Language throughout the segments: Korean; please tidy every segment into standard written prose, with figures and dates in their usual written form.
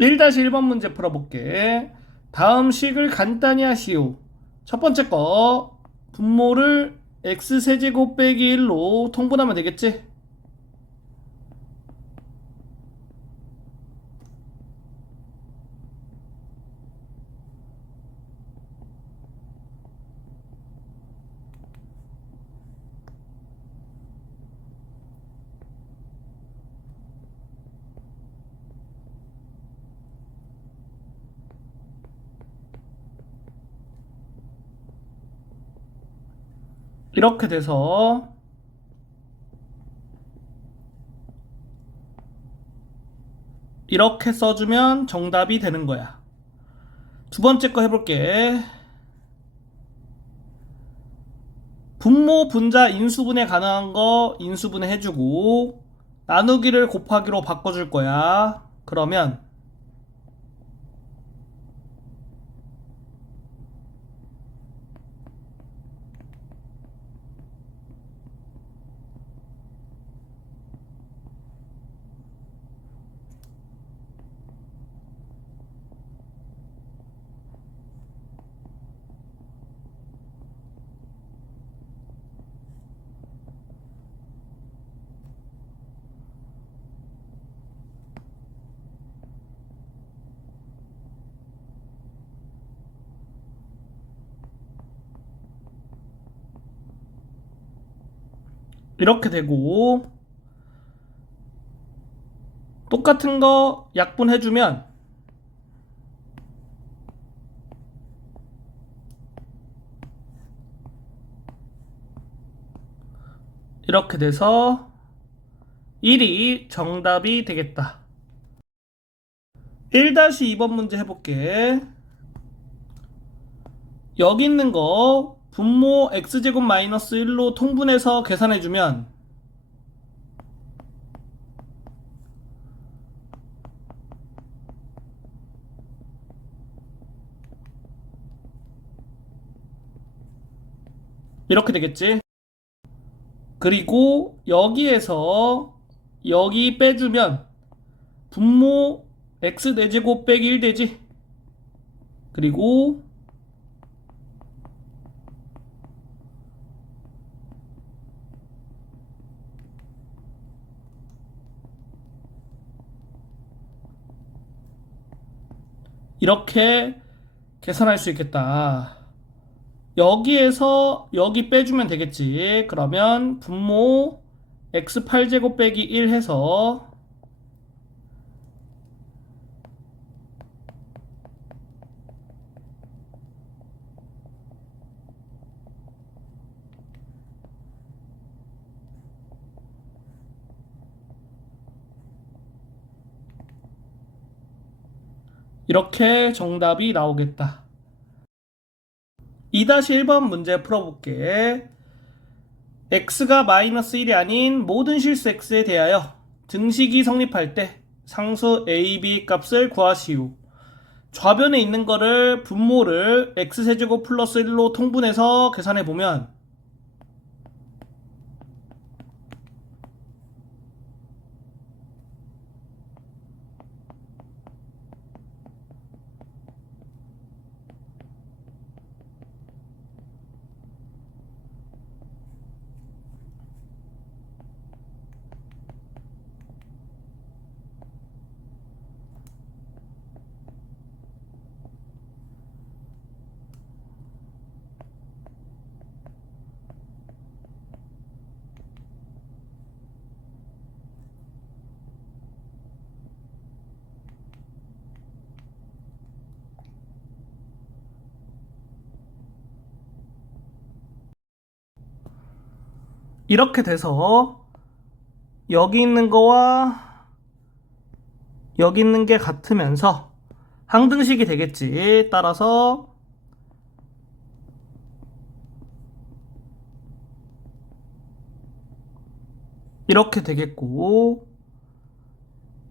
1-1번 문제 풀어볼게. 다음 식을 간단히 하시오. 첫 번째 거, 분모를 x세제곱 빼기 1로 통분하면 되겠지? 이렇게 돼서 이렇게 써주면 정답이 되는 거야. 두 번째 거 해볼게. 분모, 분자, 인수분해 가능한 거 인수분해 해주고 나누기를 곱하기로 바꿔줄 거야. 그러면 이렇게 되고 똑같은 거 약분해주면 이렇게 돼서 1이 정답이 되겠다. 1-2번 문제 해볼게. 여기 있는 거 분모 x제곱 마이너스 1로 통분해서 계산해주면 이렇게 되겠지? 그리고 여기에서 여기 빼주면 분모 x 4제곱 빼기 1 되지? 그리고 이렇게 계산할 수 있겠다. 여기에서 여기 빼주면 되겠지. 그러면 분모 x 8제곱 빼기 1 해서 이렇게 정답이 나오겠다. 2-1번 문제 풀어볼게. x가 마이너스 1이 아닌 모든 실수 x에 대하여 등식이 성립할 때 상수 a, b 값을 구하시오. 좌변에 있는 거를 분모를 x세제곱 플러스 1로 통분해서 계산해보면 이렇게 돼서 여기 있는 거와 여기 있는 게 같으면서 항등식이 되겠지. 따라서 이렇게 되겠고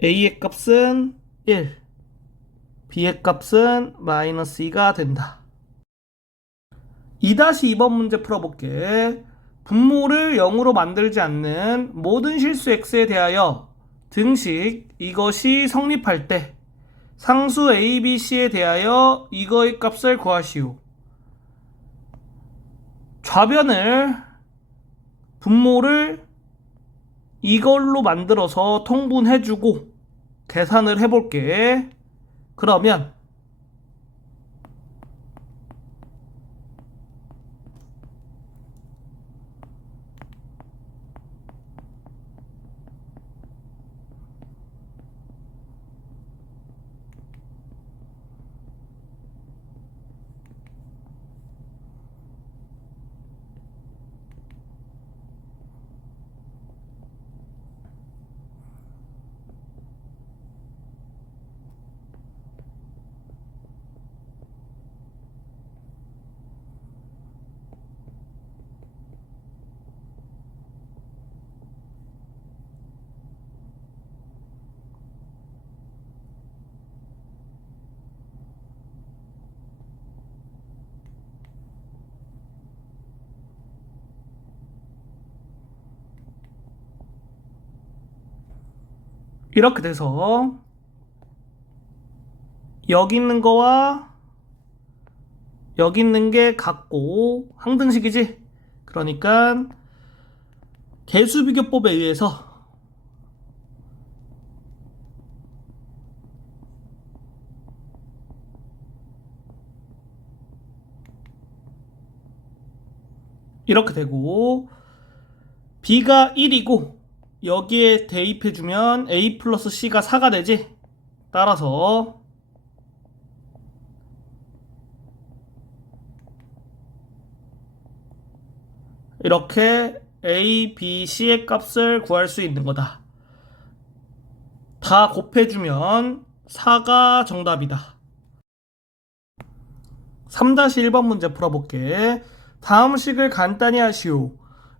a의 값은 1, b의 값은 마이너스 2가 된다. 2-2번 문제 풀어볼게. 분모를 0으로 만들지 않는 모든 실수 x에 대하여 등식 이것이 성립할 때 상수 ABC에 대하여 이거의 값을 구하시오. 좌변을 분모를 이걸로 만들어서 통분해주고 계산을 해볼게. 그러면 이렇게 돼서 여기 있는 거와 여기 있는 게 같고 항등식이지? 그러니까 개수비교법에 의해서 이렇게 되고 B가 1이고 여기에 대입해주면 A 플러스 C가 4가 되지? 따라서 이렇게 A, B, C의 값을 구할 수 있는 거다. 다 곱해주면 4가 정답이다. 3-1번 문제 풀어볼게. 다음 식을 간단히 하시오.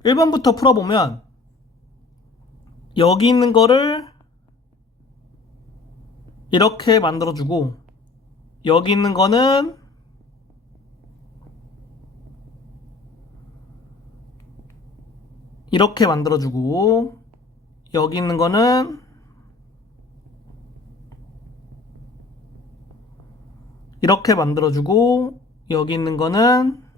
1번부터 풀어보면 여기 있는 거를 이렇게 만들어주고 여기 있는 거는 이렇게 만들어주고 여기 있는 거는 이렇게 만들어주고 여기 있는 거는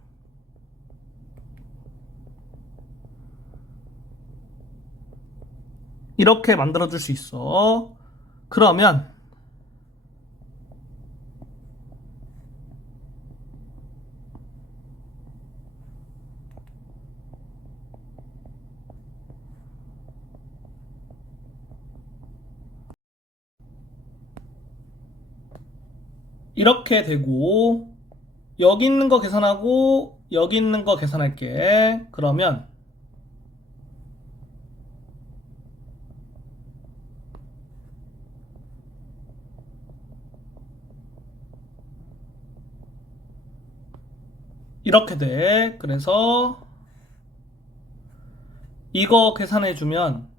이렇게 만들어줄 수 있어. 그러면 이렇게 되고 여기 있는 거 계산하고 여기 있는 거 계산할게. 그러면 이렇게 돼. 그래서 이거 계산해주면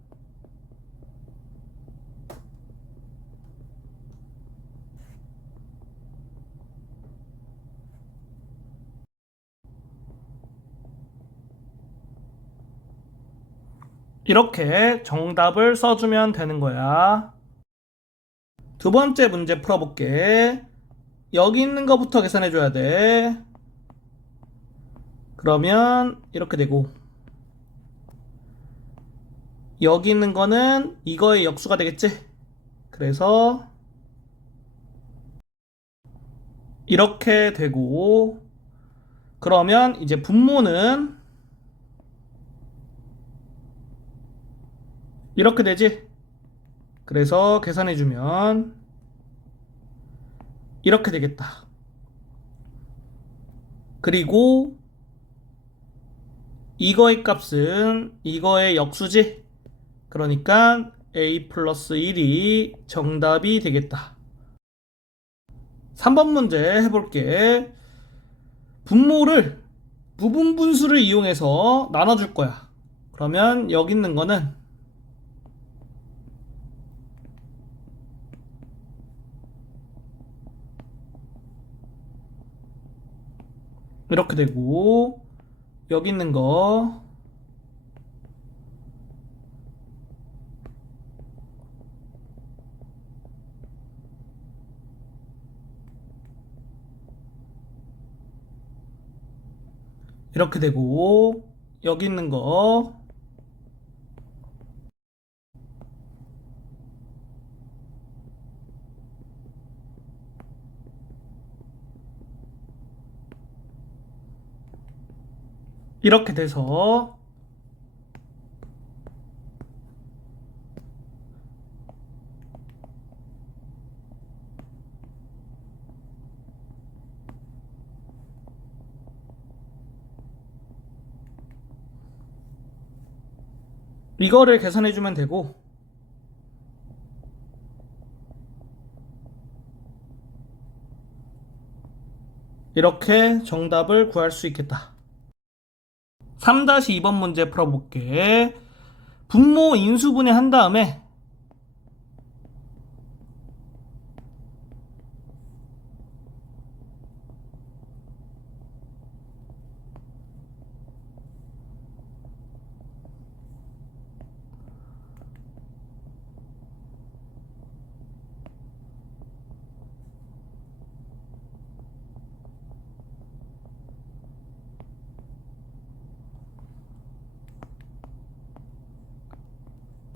이렇게 정답을 써주면 되는 거야. 두 번째 문제 풀어볼게. 여기 있는 거부터 계산해줘야 돼. 그러면 이렇게 되고 여기 있는 거는 이거의 역수가 되겠지? 그래서 이렇게 되고 그러면 이제 분모는 이렇게 되지? 그래서 계산해주면 이렇게 되겠다. 그리고 이거의 값은 이거의 역수지? 그러니까 A 플러스 1이 정답이 되겠다. 3번 문제 해볼게. 분모를 부분분수를 이용해서 나눠줄 거야. 그러면 여기 있는 거는 이렇게 되고 여기 있는 거 이렇게 되고 여기 있는 거 이렇게 돼서 이거를 계산해 주면 되고 이렇게 정답을 구할 수 있겠다. 3-2번 문제 풀어볼게. 분모 인수분해 한 다음에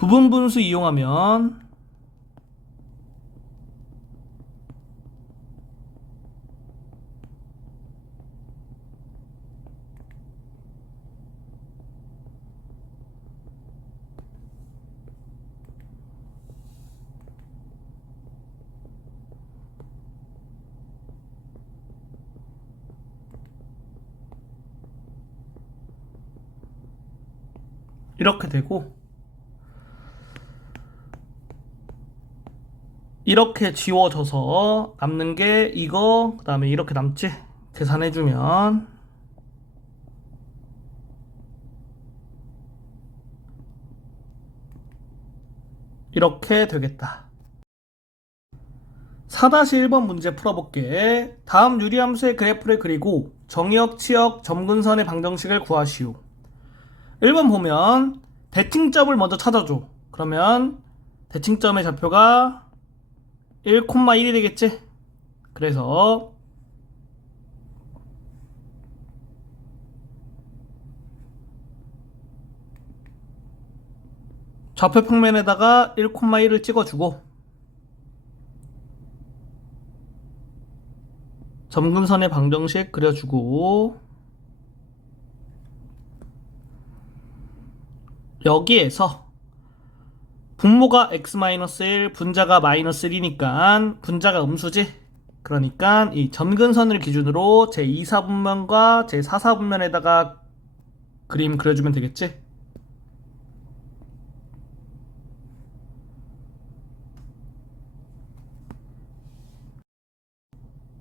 부분분수 이용하면 이렇게 되고 이렇게 지워져서 남는 게 이거 그 다음에 이렇게 남지. 계산해주면 이렇게 되겠다. 4-1번 문제 풀어볼게. 다음 유리함수의 그래프를 그리고 정의역, 치역, 점근선의 방정식을 구하시오. 1번 보면 대칭점을 먼저 찾아줘. 그러면 대칭점의 좌표가 1,1이 되겠지? 그래서 좌표 평면에다가 1,1을 찍어주고 점근선의 방정식 그려주고 여기에서 분모가 x-1 분자가 -1이니까 분자가 음수지. 그러니까 이 점근선을 기준으로 제2사분면과 제4사분면에다가 그림 그려주면 되겠지.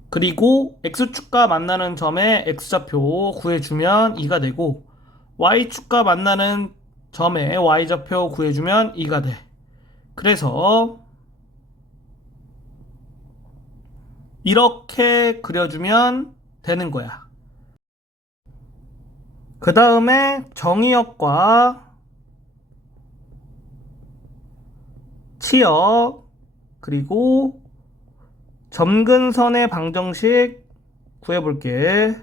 그리고 x축과 만나는 점의 x좌표 구해주면 2가 되고 y축과 만나는 점의 y좌표 구해주면 2가 돼. 그래서 이렇게 그려주면 되는 거야. 그 다음에 정의역과 치역 그리고 점근선의 방정식 구해볼게.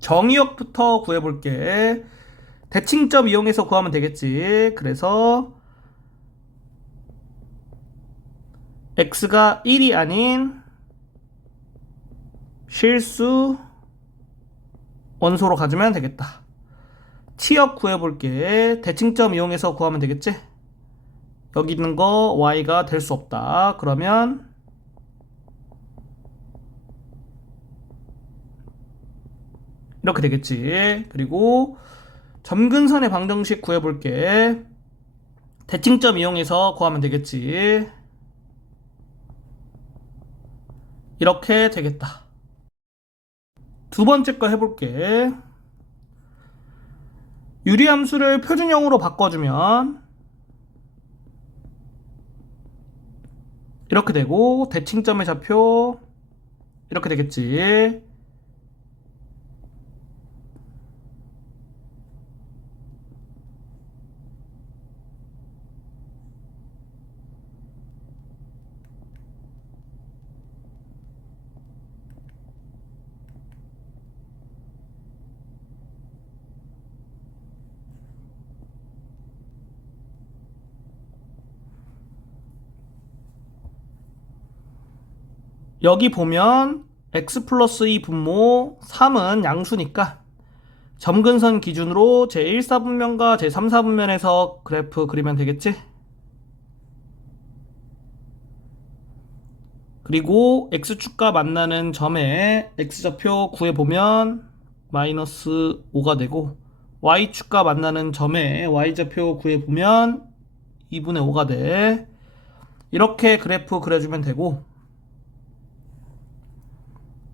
정의역부터 구해볼게. 대칭점 이용해서 구하면 되겠지. 그래서 x가 1이 아닌 실수 원소로 가주면 되겠다. 치역 구해볼게. 대칭점 이용해서 구하면 되겠지. 여기 있는 거 y가 될 수 없다. 그러면 이렇게 되겠지. 그리고 점근선의 방정식 구해볼게. 대칭점 이용해서 구하면 되겠지. 이렇게 되겠다. 두 번째 거 해볼게. 유리함수를 표준형으로 바꿔주면 이렇게 되고 대칭점의 좌표 이렇게 되겠지. 여기 보면 x 플러스 2 분모 3은 양수니까 점근선 기준으로 제1사분면과 제3사분면에서 그래프 그리면 되겠지? 그리고 x축과 만나는 점에 x좌표 구해보면 마이너스 5가 되고 y축과 만나는 점에 y좌표 구해보면 2분의 5가 돼. 이렇게 그래프 그려주면 되고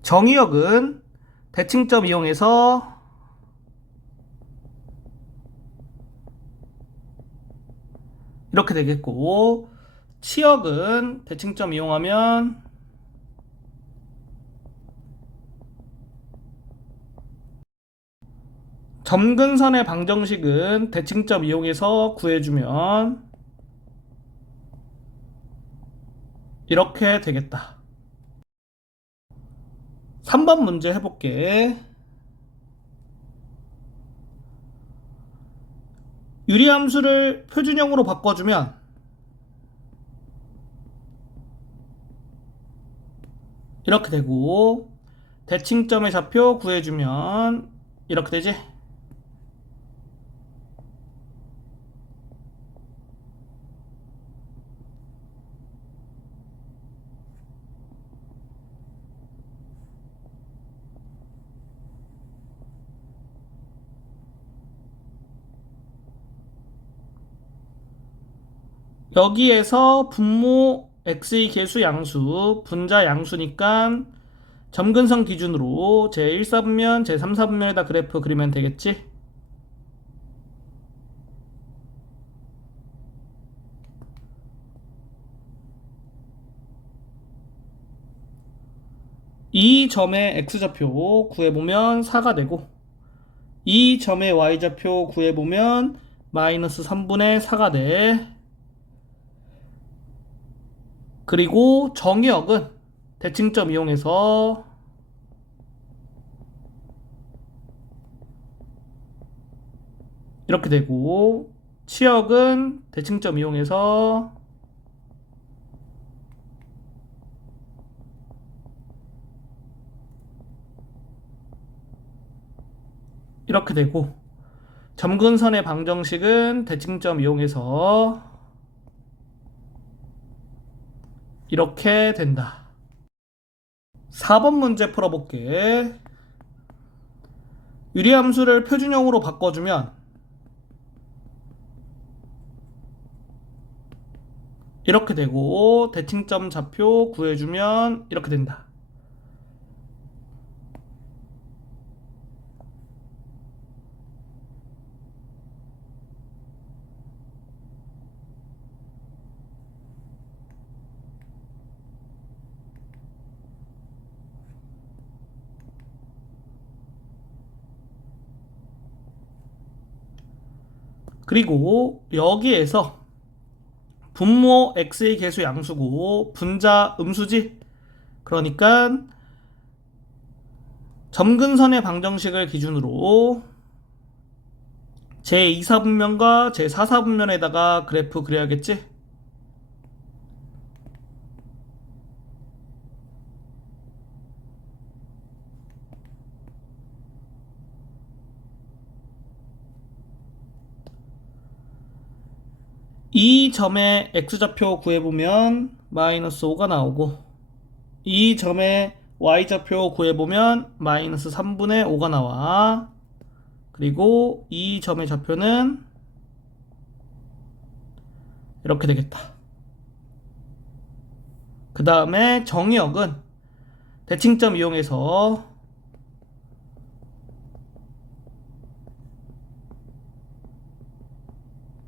정의역은 대칭점 이용해서 이렇게 되겠고 치역은 대칭점 이용하면 점근선의 방정식은 대칭점 이용해서 구해주면 이렇게 되겠다. 3번 문제 해볼게. 유리함수를 표준형으로 바꿔주면 이렇게 되고 대칭점의 좌표 구해주면 이렇게 되지? 여기에서 분모 x의 계수 양수, 분자 양수니까 점근선 기준으로 제1사분면, 제3사분면에다 그래프 그리면 되겠지? 이 점의 x좌표 구해보면 4가 되고 이 점의 y좌표 구해보면 마이너스 3분의 4가 돼. 그리고 정의역은 대칭점 이용해서 이렇게 되고 치역은 대칭점 이용해서 이렇게 되고 점근선의 방정식은 대칭점 이용해서 이렇게 된다. 4번 문제 풀어볼게. 유리함수를 표준형으로 바꿔주면 이렇게 되고 대칭점 좌표 구해주면 이렇게 된다. 그리고 여기에서 분모 x의 계수 양수고 분자 음수지? 그러니까 점근선의 방정식을 기준으로 제2사분면과 제4사분면에다가 그래프 그려야겠지? 이 점의 x좌표 구해보면 마이너스 5가 나오고 이 점의 y좌표 구해보면 마이너스 3분의 5가 나와. 그리고 이 점의 좌표는 이렇게 되겠다. 그 다음에 정의역은 대칭점 이용해서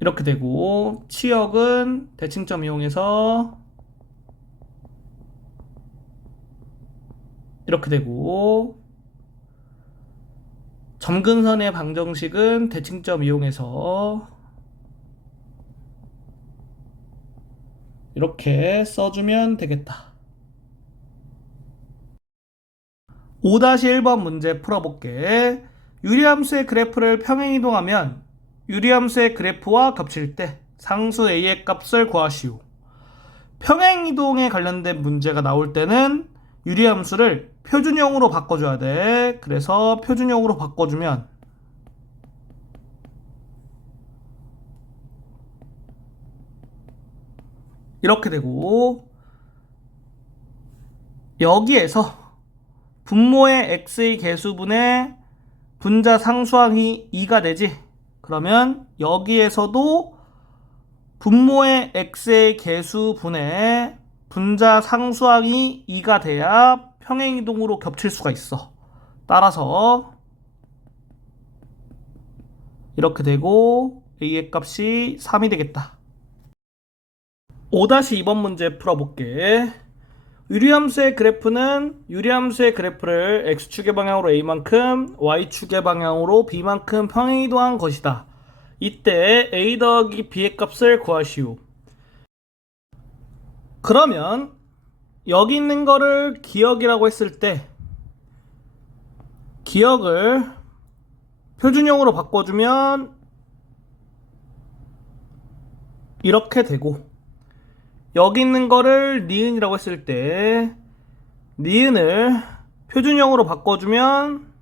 이렇게 되고 치역은 대칭점 이용해서 이렇게 되고 점근선의 방정식은 대칭점 이용해서 이렇게 써주면 되겠다. 5-1번 문제 풀어볼게. 유리함수의 그래프를 평행이동하면 유리함수의 그래프와 겹칠 때 상수 a의 값을 구하시오. 평행이동에 관련된 문제가 나올 때는 유리함수를 표준형으로 바꿔줘야 돼. 그래서 표준형으로 바꿔주면 이렇게 되고, 여기에서 분모의 x의 개수분의 분자 상수항이 2가 되지. 그러면 여기에서도 분모의 x의 개수분의 분자 상수항이 2가 돼야 평행이동으로 겹칠 수가 있어. 따라서 이렇게 되고 a의 값이 3이 되겠다. 5-2번 문제 풀어볼게. 유리함수의 그래프는 유리함수의 그래프를 x축의 방향으로 a만큼 y축의 방향으로 b만큼 평행이동한 것이다. 이때 a 더하기 b의 값을 구하시오. 그러면 여기 있는 거를 기억이라고 했을 때 기억을 표준형으로 바꿔주면 이렇게 되고, 여기 있는 거를 니은이라고 했을 때 니은을 표준형으로 바꿔주면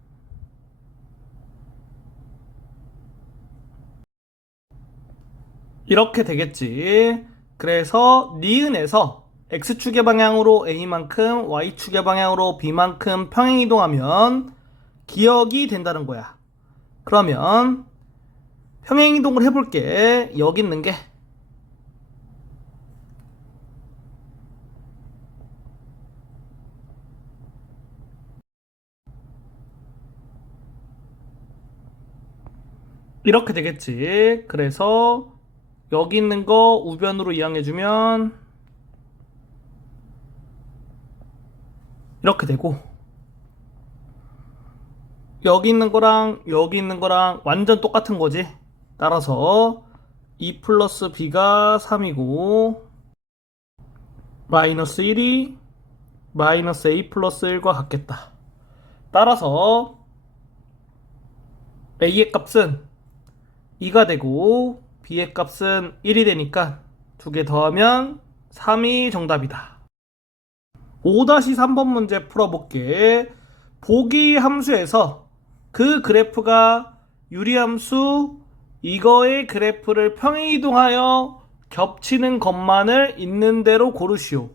이렇게 되겠지. 그래서 니은에서 x축의 방향으로 a만큼 y축의 방향으로 b만큼 평행이동하면 기억이 된다는 거야. 그러면 평행이동을 해볼게. 여기 있는 게 이렇게 되겠지. 그래서 여기 있는 거 우변으로 이항해주면 이렇게 되고, 여기 있는 거랑 여기 있는 거랑 완전 똑같은 거지. 따라서 2 플러스 b가 3이고 마이너스 1이 마이너스 a 플러스 1과 같겠다. 따라서 a의 값은 2가 되고 b의 값은 1이 되니까 두 개 더하면 3이 정답이다. 5-3번 문제 풀어볼게. 보기 함수에서 그 그래프가 유리함수 이거의 그래프를 평행이동하여 겹치는 것만을 있는 대로 고르시오.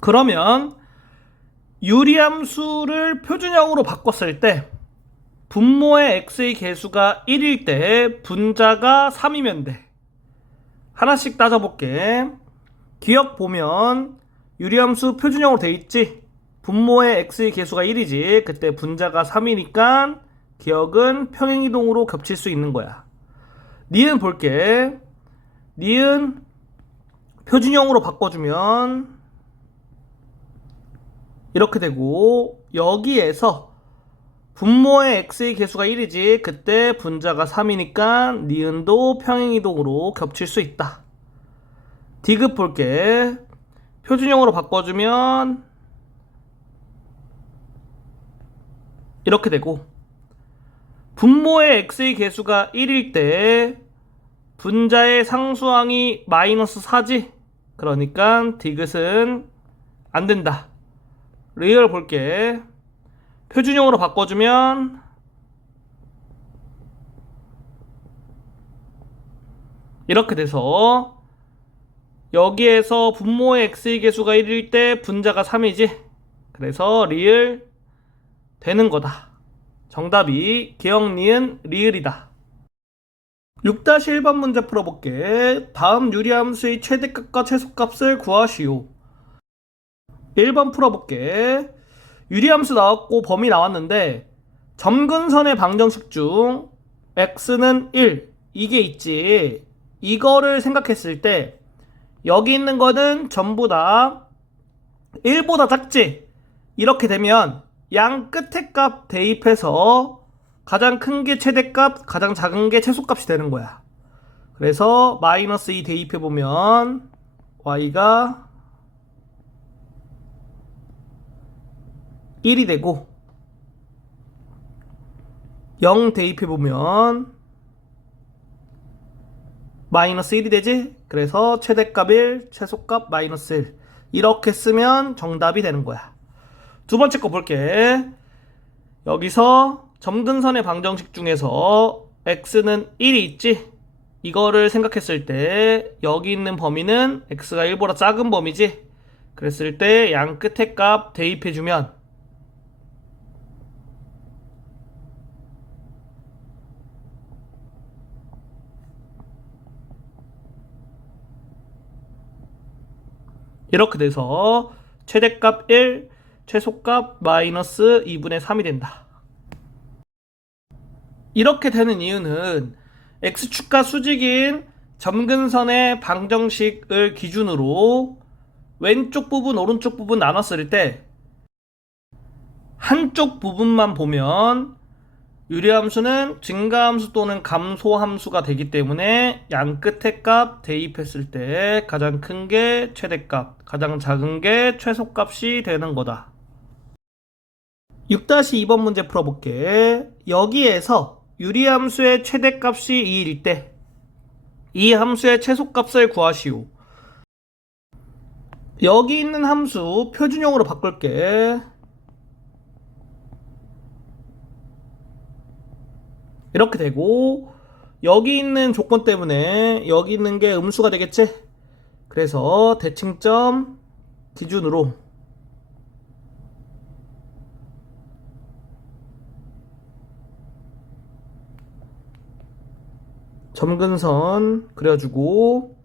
그러면 유리함수를 표준형으로 바꿨을 때 분모의 x의 개수가 1일 때 분자가 3이면 돼. 하나씩 따져볼게. 기억 보면 유리함수 표준형으로 돼 있지. 분모의 x의 개수가 1이지. 그때 분자가 3이니까 기억은 평행이동으로 겹칠 수 있는 거야. 니은 볼게. 니은 표준형으로 바꿔주면 이렇게 되고, 여기에서 분모의 x의 개수가 1이지. 그때 분자가 3이니까 니은도 평행이동으로 겹칠 수 있다. 디귿 볼게. 표준형으로 바꿔주면 이렇게 되고, 분모의 x의 개수가 1일 때 분자의 상수항이 마이너스 4지. 그러니까 디귿은 안 된다. 리을 볼게. 표준형으로 바꿔주면 이렇게 돼서 여기에서 분모의 x의 개수가 1일 때 분자가 3이지. 그래서 리을 되는 거다. 정답이 기억, 니은, 리을이다. 6-1번 문제 풀어볼게. 다음 유리함수의 최대값과 최소값을 구하시오. 1번 풀어볼게. 유리함수 나왔고 범위 나왔는데 점근선의 방정식 중 x는 1 이게 있지. 이거를 생각했을 때 여기 있는 거는 전부 다 1보다 작지. 이렇게 되면 양 끝에 값 대입해서 가장 큰 게 최대값, 가장 작은 게 최소값이 되는 거야. 그래서 마이너스 2 대입해보면 y가 1이 되고, 0 대입해보면 마이너스 1이 되지? 그래서 최대값 1, 최소값 마이너스 1. 이렇게 쓰면 정답이 되는 거야. 두 번째 거 볼게. 여기서 점근선의 방정식 중에서 x는 1이 있지? 이거를 생각했을 때 여기 있는 범위는 x가 1보다 작은 범위지? 그랬을 때 양 끝의 값 대입해주면 이렇게 돼서 최대값 1, 최소값 마이너스 2분의 3이 된다. 이렇게 되는 이유는 x축과 수직인 점근선의 방정식을 기준으로 왼쪽 부분, 오른쪽 부분 나눴을 때 한쪽 부분만 보면 유리함수는 증가함수 또는 감소함수가 되기 때문에 양 끝의 값 대입했을 때 가장 큰 게 최대값, 가장 작은 게 최소값이 되는 거다. 6-2번 문제 풀어볼게. 여기에서 유리함수의 최대값이 2일 때 이 함수의 최소값을 구하시오. 여기 있는 함수 표준형으로 바꿀게. 이렇게 되고 여기 있는 조건 때문에 여기 있는 게 음수가 되겠지? 그래서 대칭점 기준으로 점근선 그려주고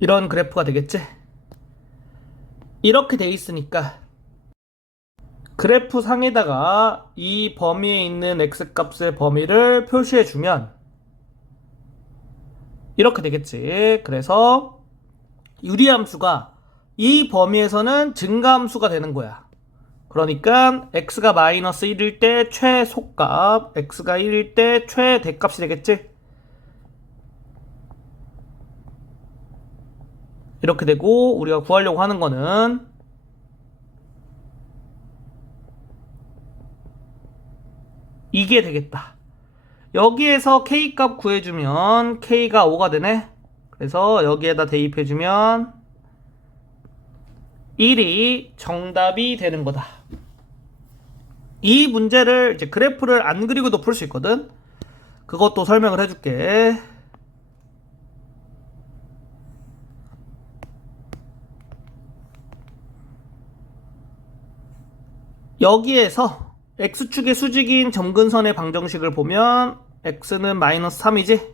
이런 그래프가 되겠지? 이렇게 돼 있으니까 그래프 상에다가 이 범위에 있는 x값의 범위를 표시해주면 이렇게 되겠지. 그래서 유리함수가 이 범위에서는 증가함수가 되는 거야. 그러니까 x가 마이너스 1일 때 최소값, x가 1일 때 최대값이 되겠지. 이렇게 되고 우리가 구하려고 하는 거는 이게 되겠다. 여기에서 k값 구해주면 k가 5가 되네. 그래서 여기에다 대입해주면 1이 정답이 되는 거다. 이 문제를 이제 그래프를 안 그리고도 풀 수 있거든. 그것도 설명을 해줄게. 여기에서 x축의 수직인 점근선의 방정식을 보면 x는 마이너스 3이지?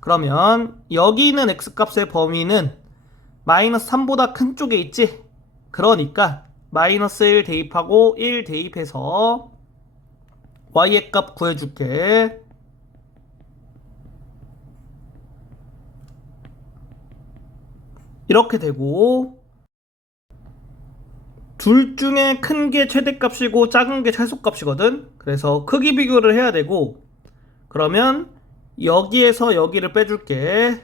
그러면 여기 있는 x값의 범위는 마이너스 3보다 큰 쪽에 있지? 그러니까 마이너스 1 대입하고 1 대입해서 y의 값 구해줄게. 이렇게 되고 둘 중에 큰 게 최대값이고 작은 게 최소값이거든. 그래서 크기 비교를 해야 되고 그러면 여기에서 여기를 빼줄게.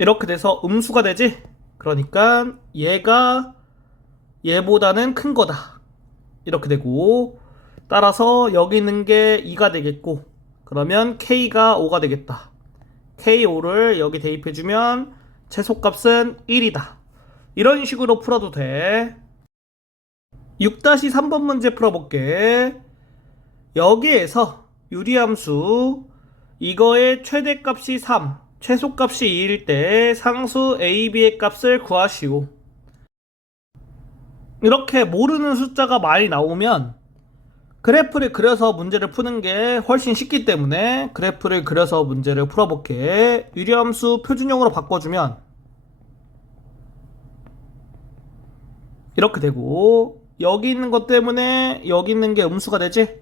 이렇게 돼서 음수가 되지? 그러니까 얘가 얘보다는 큰 거다. 이렇게 되고 따라서 여기 있는 게 2가 되겠고 그러면 k가 5가 되겠다. k5를 여기 대입해주면 최소값은 1이다. 이런 식으로 풀어도 돼. 6-3번 문제 풀어볼게. 여기에서 유리함수 이거의 최대값이 3, 최소값이 2일 때 상수 a, b의 값을 구하시오. 이렇게 모르는 숫자가 많이 나오면 그래프를 그려서 문제를 푸는 게 훨씬 쉽기 때문에 그래프를 그려서 문제를 풀어볼게. 유리함수 표준형으로 바꿔주면 이렇게 되고 여기 있는 것 때문에 여기 있는 게 음수가 되지?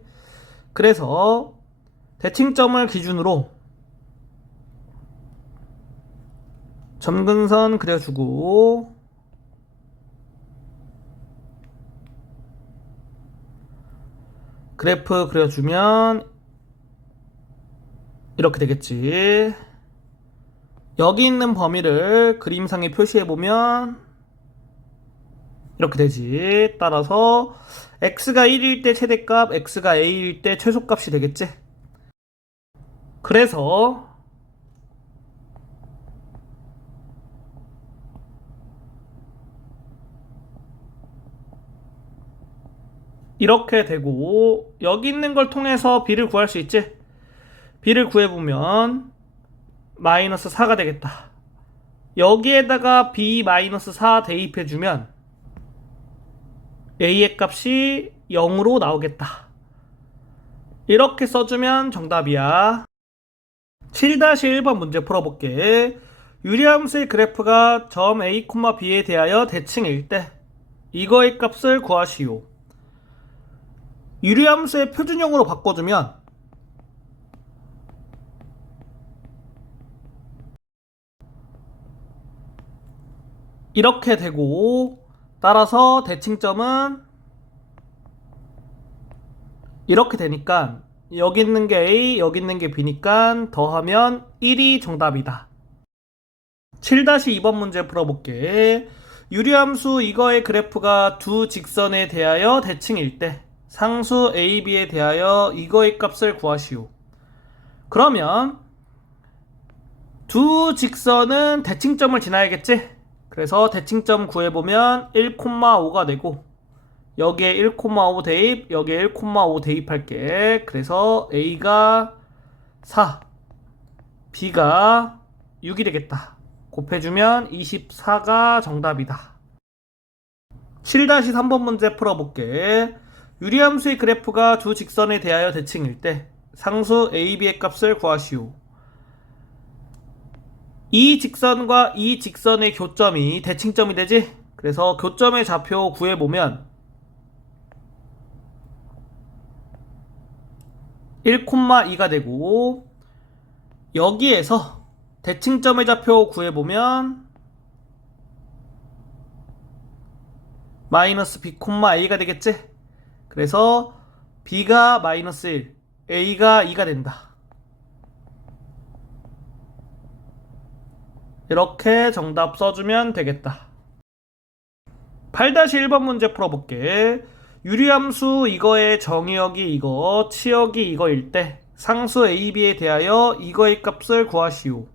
그래서 대칭점을 기준으로 점근선 그려주고 그래프 그려주면 이렇게 되겠지. 여기 있는 범위를 그림상에 표시해보면 이렇게 되지. 따라서 x가 1일 때 최대값, x가 a일 때 최소값이 되겠지. 그래서 이렇게 되고, 여기 있는 걸 통해서 b를 구할 수 있지. b를 구해보면 마이너스 4가 되겠다. 여기에다가 b-4 대입해주면 a의 값이 0으로 나오겠다. 이렇게 써주면 정답이야. 7-1번 문제 풀어볼게. 유리함수의 그래프가 점 a, b에 대하여 대칭일 때 이거의 값을 구하시오. 유리함수의 표준형으로 바꿔주면 이렇게 되고, 따라서 대칭점은 이렇게 되니까 여기 있는 게 A, 여기 있는 게 B니까 더하면 1이 정답이다. 7-2번 문제 풀어볼게. 유리함수 이거의 그래프가 두 직선에 대하여 대칭일 때 상수 A, B에 대하여 이거의 값을 구하시오. 그러면 두 직선은 대칭점을 지나야겠지? 그래서 대칭점 구해보면 1,5가 되고, 여기에 1,5 대입, 여기에 1,5 대입할게. 그래서 A가 4, B가 6이 되겠다. 곱해주면 24가 정답이다. 7-3번 문제 풀어볼게. 유리함수의 그래프가 두 직선에 대하여 대칭일 때 상수 A, B의 값을 구하시오. 이 직선과 이 직선의 교점이 대칭점이 되지? 그래서 교점의 좌표 구해보면 1,2가 되고, 여기에서 대칭점의 좌표 구해보면 마이너스 b,a가 되겠지? 그래서 b가 마이너스 1, a가 2가 된다. 이렇게 정답 써주면 되겠다. 8-1번 문제 풀어볼게. 유리함수 이거의 정의역이 이거, 치역이 이거일 때 상수 A, B에 대하여 이거의 값을 구하시오.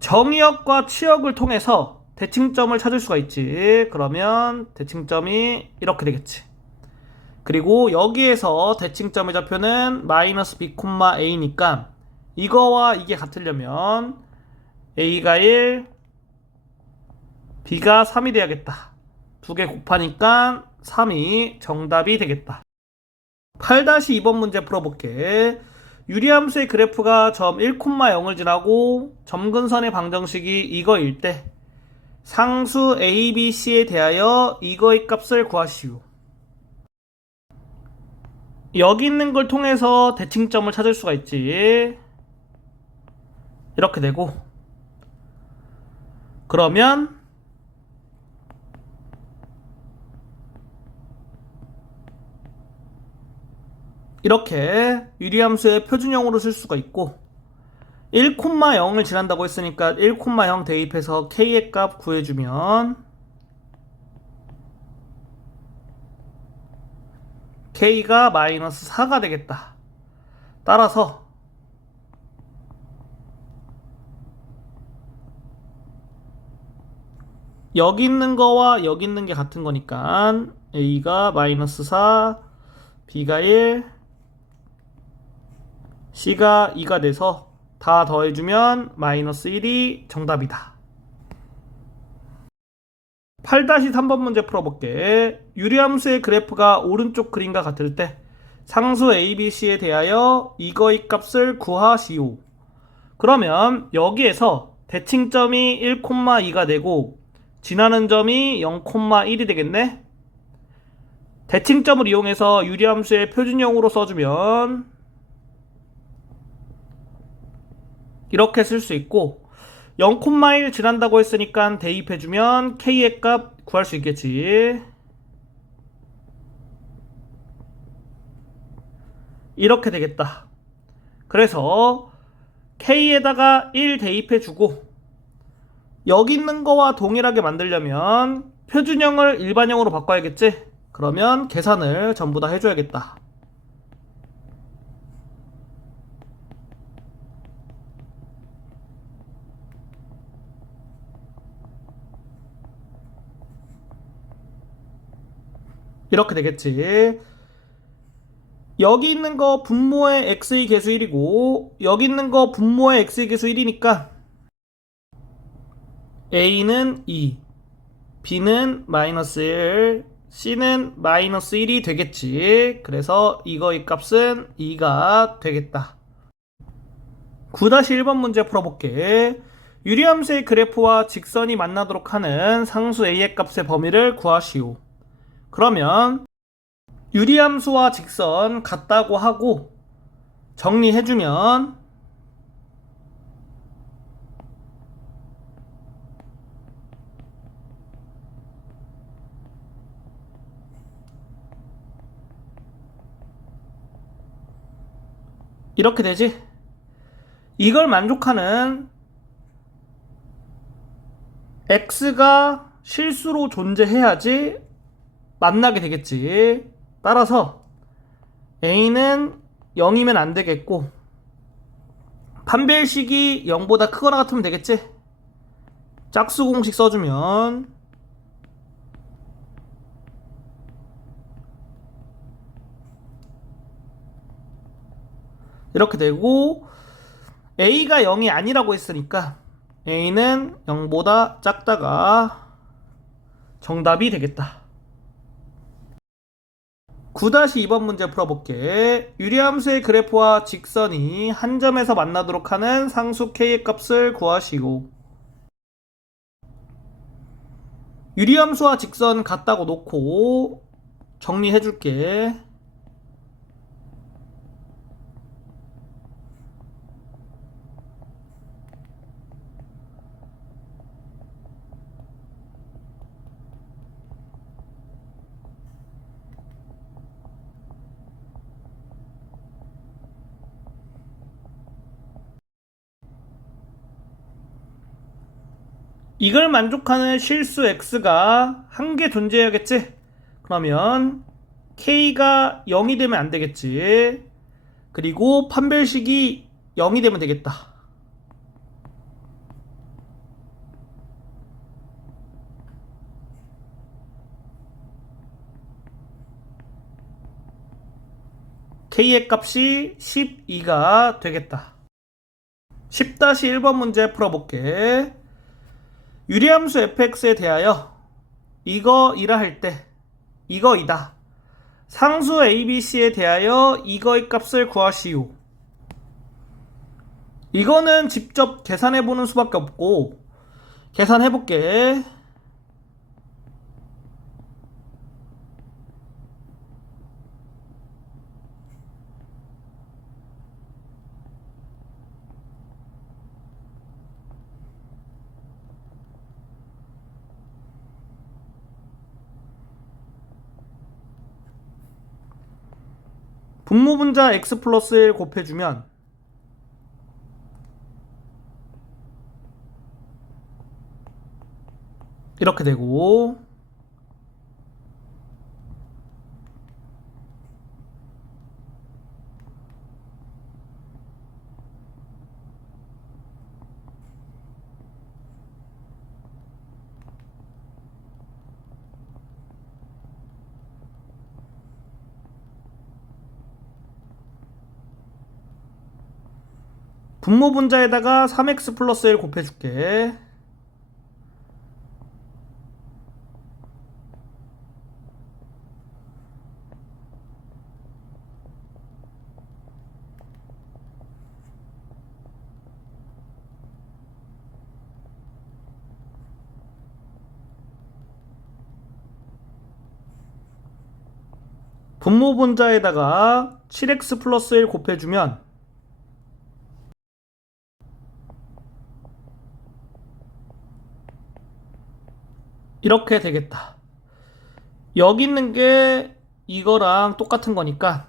정의역과 치역을 통해서 대칭점을 찾을 수가 있지. 그러면 대칭점이 이렇게 되겠지. 그리고 여기에서 대칭점의 좌표는 마이너스 b, a니까 이거와 이게 같으려면 a가 1, b가 3이 돼야겠다. 두 개 곱하니까 3이 정답이 되겠다. 8-2번 문제 풀어볼게. 유리함수의 그래프가 점 1,0을 지나고 점근선의 방정식이 이거일 때 상수 A, B, C에 대하여 이거의 값을 구하시오. 여기 있는 걸 통해서 대칭점을 찾을 수가 있지. 이렇게 되고, 그러면 이렇게 유리함수의 표준형으로 쓸 수가 있고, 1,0을 지난다고 했으니까 1,0 대입해서 k의 값 구해주면 k가 마이너스 4가 되겠다. 따라서 여기 있는 거와 여기 있는 게 같은 거니까 a가 마이너스 4, b가 1, c가 2가 돼서 다 더해주면 마이너스 1이 정답이다. 8-3번 문제 풀어볼게. 유리함수의 그래프가 오른쪽 그림과 같을 때 상수 ABC에 대하여 이거의 값을 구하시오. 그러면 여기에서 대칭점이 1,2가 되고 지나는 점이 0,1이 되겠네? 대칭점을 이용해서 유리함수의 표준형으로 써주면 이렇게 쓸 수 있고, 0,1 지난다고 했으니까 대입해주면 k의 값 구할 수 있겠지. 이렇게 되겠다. 그래서 k에다가 1 대입해주고 여기 있는 거와 동일하게 만들려면 표준형을 일반형으로 바꿔야겠지? 그러면 계산을 전부 다 해줘야겠다. 이렇게 되겠지. 여기 있는 거 분모의 x의 계수 1이고 여기 있는 거 분모의 x의 계수 1이니까 a는 2, b는 마이너스 1, c는 마이너스 1이 되겠지. 그래서 이거의 값은 2가 되겠다. 9-1번 문제 풀어볼게. 유리함수의 그래프와 직선이 만나도록 하는 상수 a의 값의 범위를 구하시오. 그러면 유리함수와 직선 같다고 하고 정리해주면 이렇게 되지? 이걸 만족하는 x가 실수로 존재해야지 만나게 되겠지. 따라서 a는 0이면 안 되겠고 판별식이 0보다 크거나 같으면 되겠지. 짝수 공식 써주면 이렇게 되고 a가 0이 아니라고 했으니까 a는 0보다 작다가 정답이 되겠다. 9-2번 문제 풀어볼게. 유리함수의 그래프와 직선이 한 점에서 만나도록 하는 상수 k의 값을 구하시고 유리함수와 직선 같다고 놓고 정리해줄게. 이걸 만족하는 실수 x가 한 개 존재해야겠지? 그러면 k가 0이 되면 안 되겠지. 그리고 판별식이 0이 되면 되겠다. k의 값이 12가 되겠다. 10-1번 문제 풀어볼게. 유리함수 fx에 대하여 이거이라 할 때 이거이다. 상수 abc에 대하여 이거의 값을 구하시오. 이거는 직접 계산해보는 수밖에 없고 계산해볼게. 분모분자 x 플러스 1 곱해주면 이렇게 되고 분모분자에다가 3x 플러스 1 곱해줄게. 분모분자에다가 7x 플러스 1 곱해주면 이렇게 되겠다. 여기 있는 게 이거랑 똑같은 거니까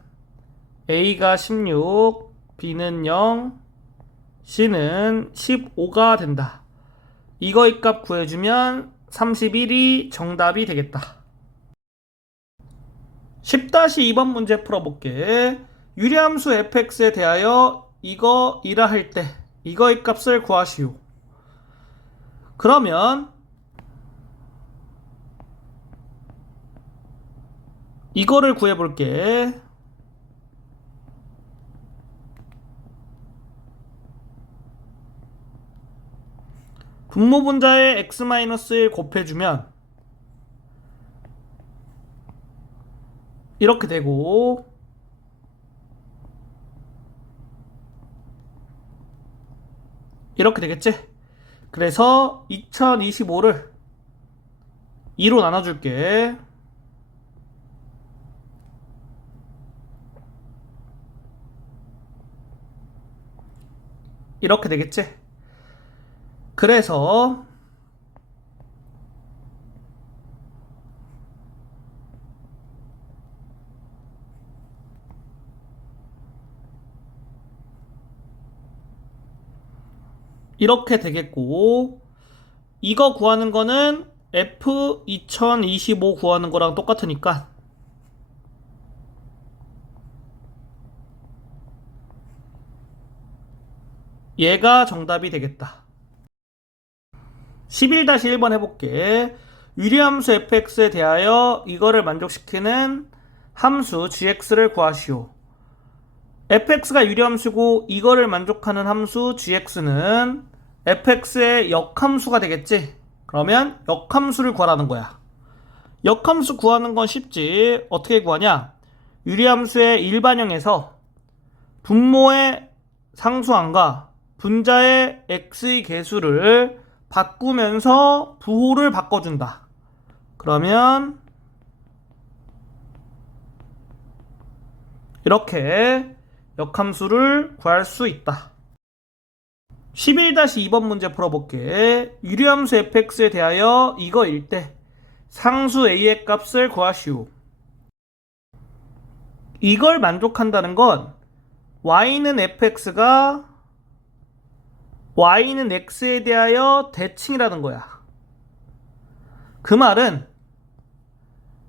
a가 16, b는 0, c는 15가 된다. 이거의 값 구해주면 31이 정답이 되겠다. 10-2번 문제 풀어볼게. 유리함수 fx에 대하여 이거 이라 할 때 이거의 값을 구하시오. 그러면 이거를 구해볼게. 분모분자에 x-1 곱해주면 이렇게 되고, 이렇게 되겠지? 그래서 2025를 2로 나눠줄게. 이렇게 되겠지? 그래서 이렇게 되겠고, 이거 구하는 거는 F 2025 구하는 거랑 똑같으니까 얘가 정답이 되겠다. 11-1번 해볼게. 유리함수 fx에 대하여 이거를 만족시키는 함수 gx를 구하시오. fx가 유리함수고 이거를 만족하는 함수 gx는 fx의 역함수가 되겠지? 그러면 역함수를 구하라는 거야. 역함수 구하는 건 쉽지. 어떻게 구하냐? 유리함수의 일반형에서 분모의 상수항과 분자의 x의 개수를 바꾸면서 부호를 바꿔준다. 그러면 이렇게 역함수를 구할 수 있다. 11-2번 문제 풀어볼게. 유리함수 fx에 대하여 이거일 때 상수 a의 값을 구하시오. 이걸 만족한다는 건 y는 fx가 y는 x에 대하여 대칭이라는 거야. 그 말은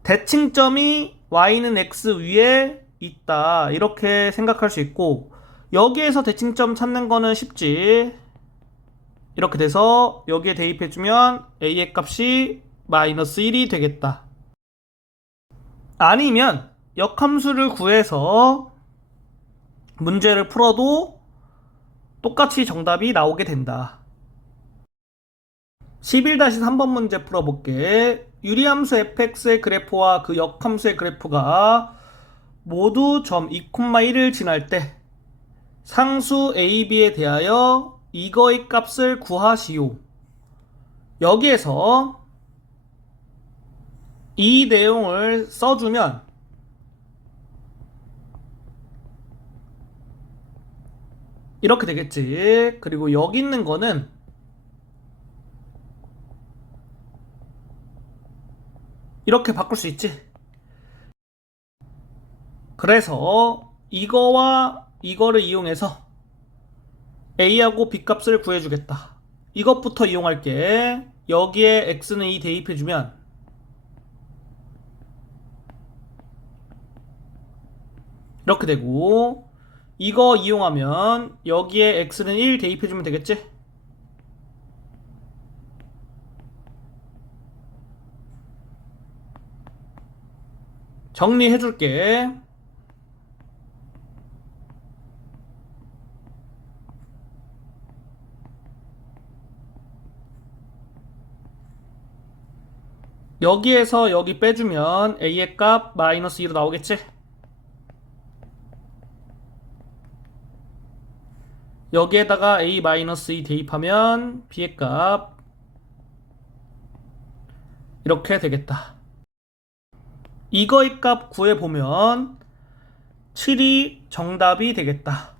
대칭점이 y는 x 위에 있다, 이렇게 생각할 수 있고, 여기에서 대칭점 찾는 거는 쉽지. 이렇게 돼서 여기에 대입해주면 a의 값이 -1이 되겠다. 아니면 역함수를 구해서 문제를 풀어도 똑같이 정답이 나오게 된다. 11-3번 문제 풀어볼게. 유리함수 fx의 그래프와 그 역함수의 그래프가 모두 점 2,1을 지날 때 상수 ab에 대하여 이거의 값을 구하시오. 여기에서 이 내용을 써주면 이렇게 되겠지. 그리고 여기 있는 거는 이렇게 바꿀 수 있지. 그래서 이거와 이거를 이용해서 a하고 b 값을 구해주겠다. 이것부터 이용할게. 여기에 x는 2 대입해주면 이렇게 되고, 이거 이용하면 여기에 x는 1 대입해주면 되겠지? 정리해줄게. 여기에서 여기 빼주면 a의 값 -2로 나오겠지? 여기에다가 a-2 대입하면 b의 값 이렇게 되겠다. 이거의 값 구해보면 7이 정답이 되겠다.